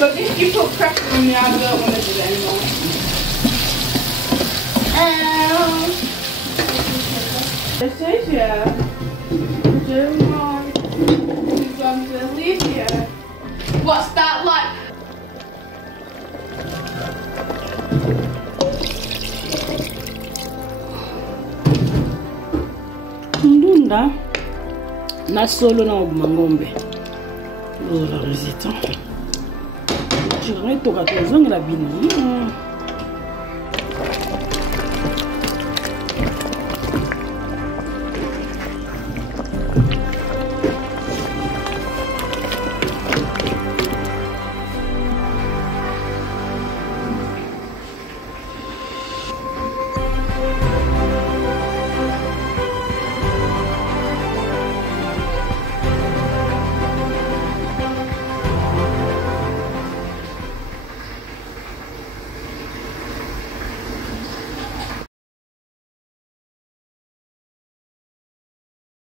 But if you put pressure on me, I don't want to do it anymore. Delicieux. Delicieux. What's that like? Ndunda na solo na ngombe. Oh la recette. Tu vas toka tozongela bini.